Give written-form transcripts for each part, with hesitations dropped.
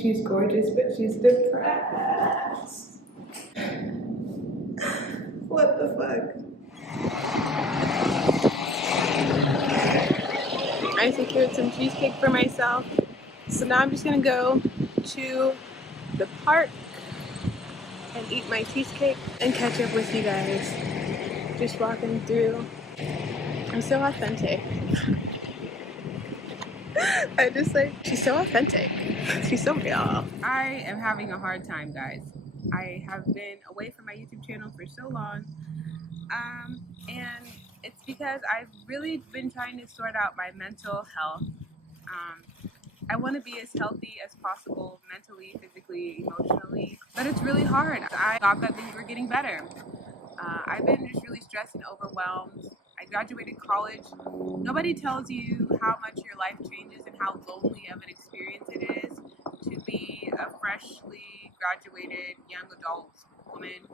she's gorgeous, but she's depressed. What the fuck? I secured some cheesecake for myself. So now I'm just gonna go to the park and eat my cheesecake and catch up with you guys. Just walking through. I'm so authentic. I just like, she's so authentic. She's so real. I am having a hard time, guys. I have been away from my YouTube channel for so long. And it's because I've really been trying to sort out my mental health. I want to be as healthy as possible, mentally, physically, emotionally, but it's really hard. I thought that things were getting better. I've been just really stressed and overwhelmed. I graduated college. Nobody tells you how much your life changes and how lonely of an experience it is to be a freshly graduated young adult woman.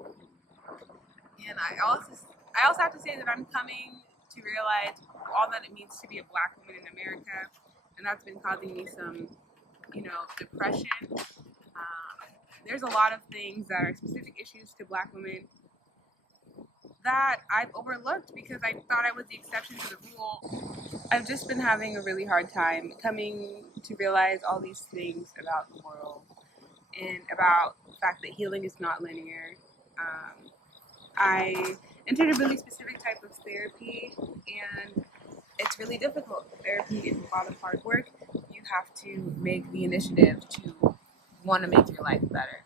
And I also have to say that I'm coming to realize all that it means to be a Black woman in America, and that's been causing me some, depression. There's a lot of things that are specific issues to Black women that I've overlooked because I thought I was the exception to the rule. I've just been having a really hard time coming to realize all these things about the world and about the fact that healing is not linear. I entered a really specific type of therapy, and it's really difficult. Therapy is a lot of hard work. You have to make the initiative to want to make your life better.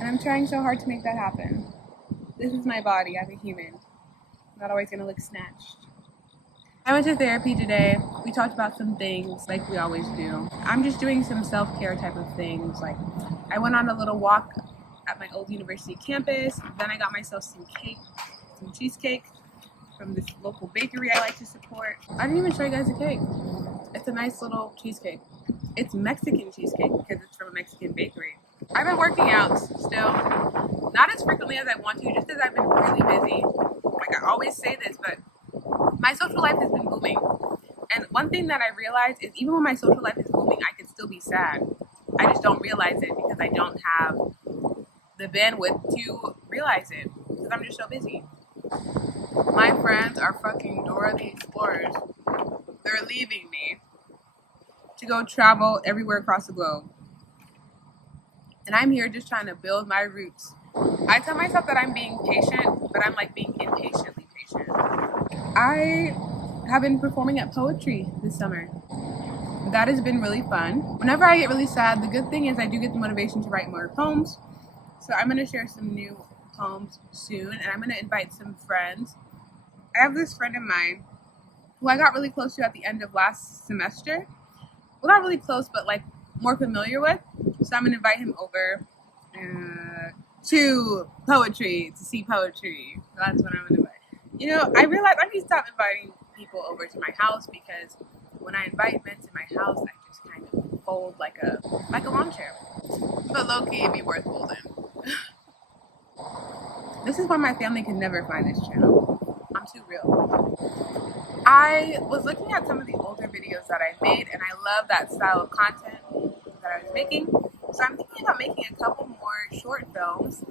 And I'm trying so hard to make that happen. This is my body as a human. I'm not always going to look snatched. I went to therapy today. We talked about some things like we always do. I'm just doing some self-care type of things. Like I went on a little walk at my old university campus. Then I got myself some cake, some cheesecake from this local bakery I like to support. I didn't even show you guys the cake. It's a nice little cheesecake. It's Mexican cheesecake because it's from a Mexican bakery. I've been working out still, not as frequently as I want to, just because I've been really busy. Like I always say this, but my social life has been booming. And one thing that I realized is even when my social life is booming, I can still be sad. I just don't realize it because I don't have the bandwidth to realize it because I'm just so busy. My friends are fucking Dora the Explorers. They're leaving me to go travel everywhere across the globe. And I'm here just trying to build my roots. I tell myself that I'm being patient, but I'm like being impatiently patient. I have been performing at poetry this summer. That has been really fun. Whenever I get really sad, the good thing is I do get the motivation to write more poems. So I'm going to share some new poems soon, and I'm going to invite some friends. I have this friend of mine who I got really close to at the end of last semester. Well, not really close, but like more familiar with. So I'm going to invite him over to poetry, to see poetry. So that's what I'm going to invite. I realized I need to stop inviting people over to my house because when I invite men to my house, I just kind of fold like a lawn chair. But low-key, it'd be worth folding. This is why my family can never find this channel. I'm too real. I was looking at some of the older videos that I made, and I love that style of content that I was making. So I'm thinking about making a couple more short films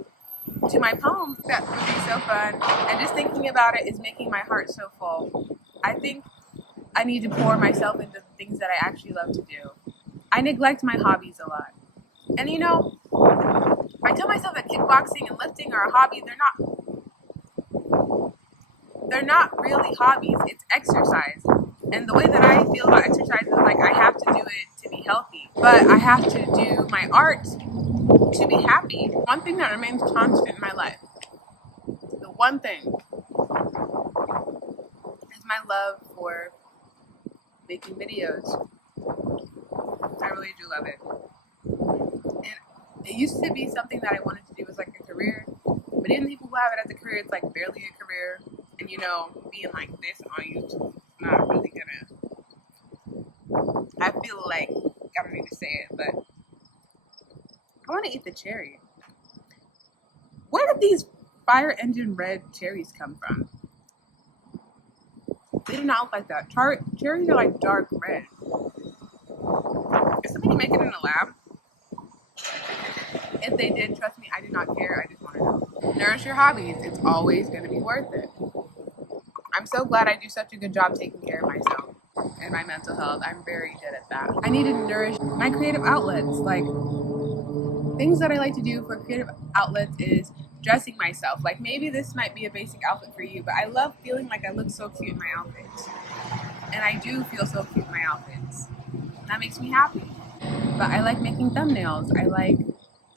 to my poems that would be so fun. And just thinking about it is making my heart so full. I think I need to pour myself into the things that I actually love to do. I neglect my hobbies a lot. And I tell myself that kickboxing and lifting are a hobby. They're not really hobbies. It's exercise. And the way that I feel about exercise is like I have to do it to be healthy. But I have to do my art to be happy. One thing that remains constant in my life, the one thing, is my love for making videos. I really do love it. And it used to be something that I wanted to do as like a career. But even people who have it as a career, it's like barely a career. And being like this on YouTube is not really gonna. I feel like I don't need to say it, but I want to eat the cherry. Where did these fire engine red cherries come from? They do not look like that. Cherries are like dark red. Is somebody making it in a lab? If they did, trust me, I do not care. I just want to know. Nourish your hobbies. It's always going to be worth it. I'm so glad I do such a good job taking care of myself and my mental health. I'm very good at that. I need to nourish my creative outlets. Like, things that I like to do for creative outlets is dressing myself. Like, maybe this might be a basic outfit for you, but I love feeling like I look so cute in my outfits. And I do feel so cute in my outfits. That makes me happy. But I like making thumbnails. I like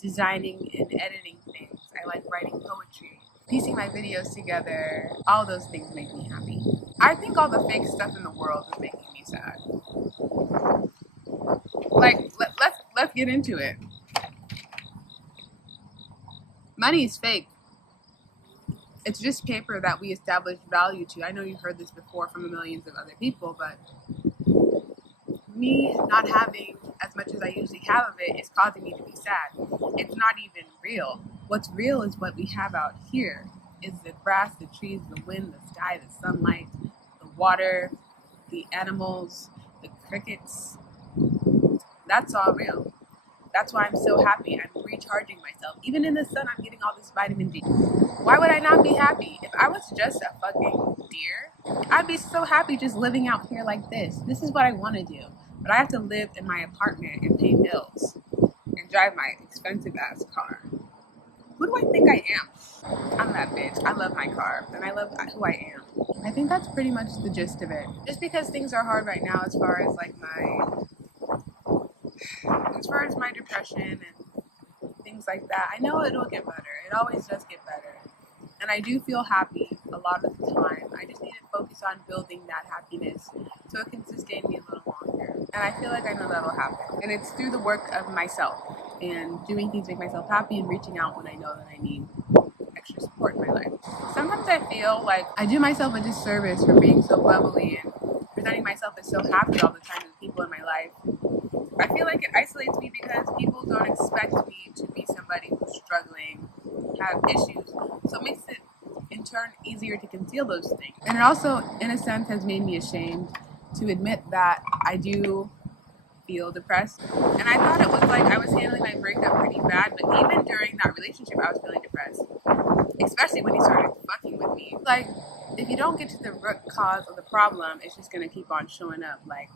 designing and editing things. I like writing poetry, piecing my videos together. All those things make me happy. I think all the fake stuff in the world is making me sad. Like, let's get into it. Money is fake. It's just paper that we establish value to. I know you've heard this before from millions of other people, but me not having as much as I usually have of it is causing me to be sad. It's not even real. What's real is what we have out here. Is the grass, the trees, the wind, the sky, the sunlight, the water, the animals, the crickets. That's all real. That's why I'm so happy. I'm recharging myself. Even in the sun, I'm getting all this vitamin D. Why would I not be happy? If I was just a fucking deer, I'd be so happy just living out here like this. This is what I want to do. But I have to live in my apartment and pay bills and drive my expensive ass car. Who do I think I am? I'm that bitch. I love my car and I love who I am. I think that's pretty much the gist of it. Just because things are hard right now as far as like my depression and things like that, I know it'll get better. It always does get better. And I do feel happy a lot of the time. I just need to focus on building that happiness so it can sustain me a little longer. And I feel like I know that'll happen. And it's through the work of myself and doing things to make myself happy and reaching out when I know that I need extra support in my life. Sometimes I feel like I do myself a disservice for being so bubbly and presenting myself as so happy all the time to the people in my life. I feel like it isolates me because people don't expect me to be somebody who's struggling, have issues. So it makes it, in turn, easier to conceal those things. And it also, in a sense, has made me ashamed to admit that I do feel depressed. And I thought it was like I was handling my breakup pretty bad, but even during that relationship, I was feeling depressed. Especially when he started fucking with me. Like, if you don't get to the root cause of the problem, it's just gonna keep on showing up like,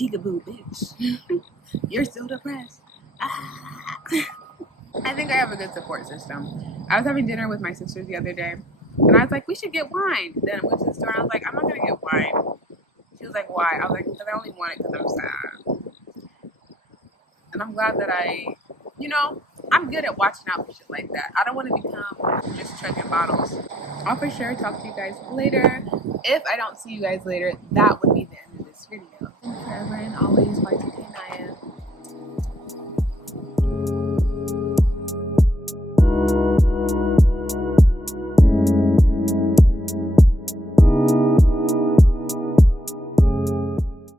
peekaboo, bitch. You're still depressed. I think I have a good support system. I was having dinner with my sisters the other day, and I was like, we should get wine. Then I went to the store, and I was like, I'm not going to get wine. She was like, why? I was like, because I only want it because I'm sad. And I'm glad that I'm good at watching out for shit like that. I don't want to become just chugging bottles. I'll for sure talk to you guys later. If I don't see you guys later, that would be the end of this video. And forever and always, Y2K.